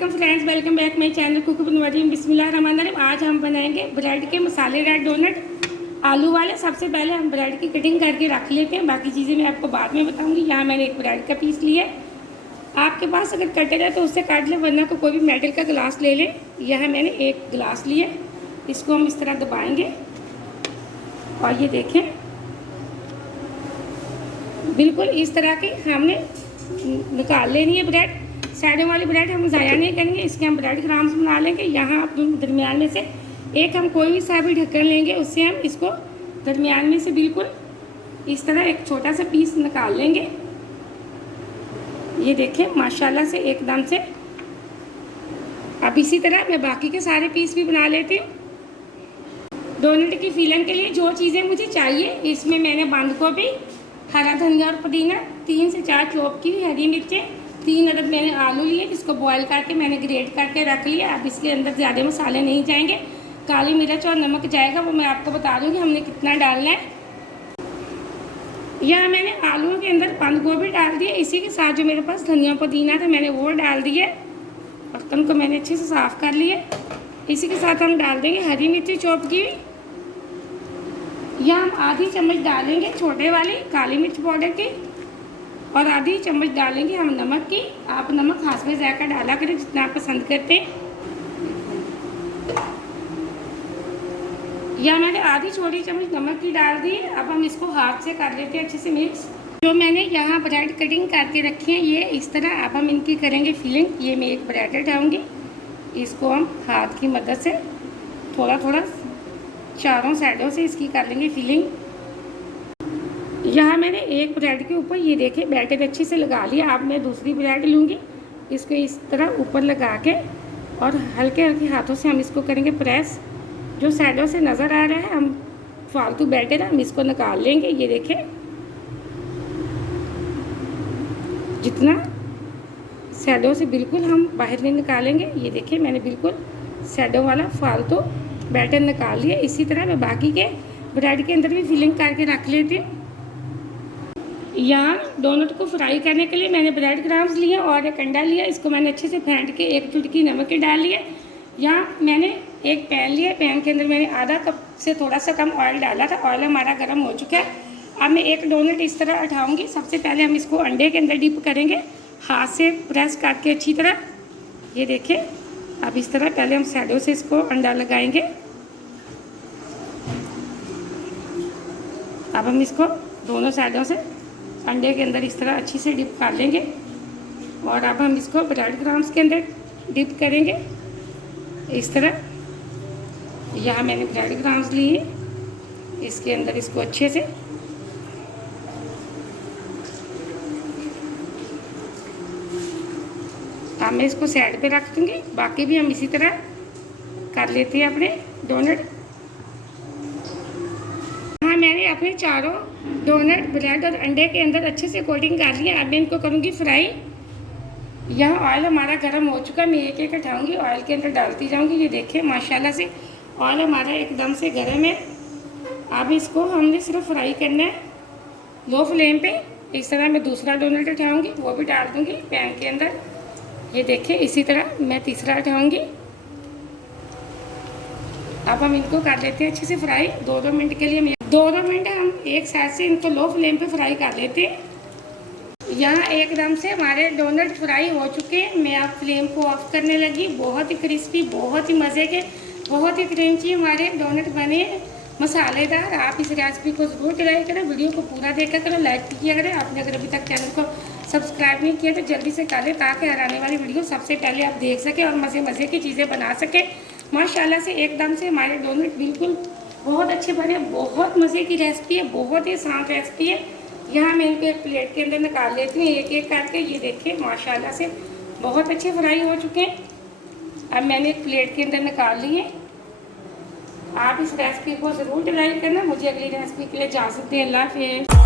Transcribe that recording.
वालेकुम friends, welcome back my channel cook Banwari. बिस्मिल्लाहिर्रहमानिर्रहीम। आज हम बनाएंगे ब्रेड के मसालेदार डोनट आलू वाले। सबसे पहले हम ब्रेड की कटिंग करके रख लेते हैं, बाकी चीज़ें मैं आपको बाद में बताऊंगी। यहाँ मैंने एक ब्रेड का पीस लिया है, आपके पास अगर कटर है तो उससे काट ले, वरना तो कोई भी मेटल का गिलास ले लें। यहाँ मैंने एक गिलास लिया, इसको हम इस तरह दबाएँगे और ये देखें बिल्कुल इस तरह की हमने निकाल लेनी है ब्रेड। साइडों वाली ब्रेड हम ज़ाया नहीं करेंगे, इसके हम ब्रेड क्राम्स बना लेंगे। यहाँ दरमियान में से एक हम कोई भी सा भी ढक्कन लेंगे, उससे हम इसको दरमियान में से बिल्कुल इस तरह एक छोटा सा पीस निकाल लेंगे। ये देखें माशाल्लाह से एकदम से। अब इसी तरह मैं बाकी के सारे पीस भी बना लेती हूँ। डोनट की फिलिंग के लिए जो चीज़ें मुझे चाहिए, इसमें मैंने बंद गोभी, हरा धनिया और पुदीना, 3 से 4 चॉप की हरी मिर्चें, 3 अदद मैंने आलू लिए जिसको बॉयल करके मैंने ग्रेट करके रख लिया। अब इसके अंदर ज़्यादा मसाले नहीं जाएंगे, काली मिर्च और नमक जाएगा, वो मैं आपको बता दूँगी हमने कितना डालना है। यहाँ मैंने आलू के अंदर बंद गोभी डाल दिया, इसी के साथ जो मेरे पास धनिया पुदीना था मैंने वो डाल दिया। बर्तन को मैंने अच्छे से साफ़ कर लिया। इसी के साथ हम डाल देंगे हरी मिर्ची चॉप की। यह हम आधी चम्मच डालेंगे छोटे वाली काली मिर्च पाउडर की और आधी चम्मच डालेंगे हम नमक की। आप नमक हाथ में जाकर डाला करें जितना आप पसंद करते हैं। यह मैंने आधी छोटी चम्मच नमक की डाल दी। अब हम इसको हाथ से कर लेते हैं अच्छे से मिक्स। जो मैंने यहाँ ब्रेड कटिंग करके रखी है ये इस तरह, अब हम इनकी करेंगे फिलिंग। ये मैं एक ब्रेड उठाऊँगी, इसको हम हाथ की मदद से थोड़ा थोड़ा चारों साइडों से इसकी कर लेंगे फिलिंग। यहाँ मैंने एक ब्रेड के ऊपर ये देखें बैटर अच्छे से लगा लिया। अब मैं दूसरी ब्रेड लूँगी, इसको इस तरह ऊपर लगा के और हल्के हल्के हाथों से हम इसको करेंगे प्रेस। जो साइडों से नज़र आ रहा है हम फालतू बैटर हम इसको निकाल लेंगे। ये देखें जितना साइडों से बिल्कुल हम बाहर नहीं निकालेंगे। ये देखें मैंने बिल्कुल साइडों वाला फालतू बैटर निकाल लिया। इसी तरह मैं बाकी के ब्रेड के अंदर भी फिलिंग करके रख लेती हूँ। यहाँ डोनट को फ्राई करने के लिए मैंने ब्रेड क्रम्स लिए और एक अंडा लिया, इसको मैंने अच्छे से फेंट के एक चुटकी नमक के डाल लिया। यहाँ मैंने एक पैन लिया, पैन के अंदर मैंने आधा कप से थोड़ा सा कम ऑयल डाला था। ऑयल हमारा गर्म हो चुका है। अब मैं एक डोनट इस तरह उठाऊँगी। सबसे पहले हम इसको अंडे के अंदर डिप करेंगे, हाथ से प्रेस करके अच्छी तरह। ये देखें अब इस तरह पहले हम साइडों से इसको अंडा लगाएंगे। अब हम इसको दोनों साइडों से अंडे के अंदर इस तरह अच्छी से डिप कर लेंगे और अब हम इसको ब्रेड क्रम्स के अंदर डिप करेंगे इस तरह। यहाँ मैंने ब्रेड क्रम्स लिए, इसके अंदर इसको अच्छे से अब मैं इसको साइड पे रख दूँगी। बाकी भी हम इसी तरह कर लेते हैं अपने डोनट। हाँ मैंने अपने चारों डोनट ब्रेड और अंडे के अंदर अच्छे से कोटिंग कर लिया। अब मैं इनको करूँगी फ्राई। यहाँ ऑयल हमारा गर्म हो चुका है, मैं एक एक उठाऊँगी ऑयल के अंदर डालती जाऊँगी। ये देखें माशाल्लाह से ऑयल हमारा एकदम से गर्म है। अब इसको हमने सिर्फ फ्राई करना है लो फ्लेम पे। इस तरह मैं दूसरा डोनट उठाऊँगी, वो भी डाल दूँगी पैन के अंदर। ये देखें इसी तरह मैं तीसरा उठाऊँगी। अब हम इनको कर लेते हैं अच्छे से फ्राई 2-2 मिनट के लिए। 2-2 मिनट हम एक साइड से इनको लो फ्लेम पे फ्राई कर लेते हैं। यहाँ एकदम से हमारे डोनट फ्राई हो चुके हैं। मैं अब फ्लेम को ऑफ करने लगी। बहुत ही क्रिस्पी, बहुत ही मज़े के, बहुत ही क्रंची हमारे डोनट बने मसालेदार। आप इस रेसिपी को ज़रूर ट्राई करें। वीडियो को पूरा देखा करें, लाइक किया करें। आपने अगर अभी तक चैनल को सब्सक्राइब नहीं किया तो जल्दी से कर लें, ताकि हर आने वाली वीडियो सबसे पहले आप देख सकें और मज़े की चीज़ें बना सकें। माशाल्लाह से एकदम से हमारे डोनट बिल्कुल बहुत अच्छे बने। बहुत मज़े की रेसिपी है, बहुत ही आसान रेसिपी है। यहाँ मैं इनको एक प्लेट के अंदर निकाल लेती हूँ एक एक करके। ये देखें माशाल्लाह से बहुत अच्छे फ्राई हो चुके हैं। अब मैंने एक प्लेट के अंदर निकाल लिए। आप इस रेसिपी को ज़रूर ट्राई करना। मुझे अगली रेसिपी के लिए इजाज़त दें। अल्लाह हाफ़िज़।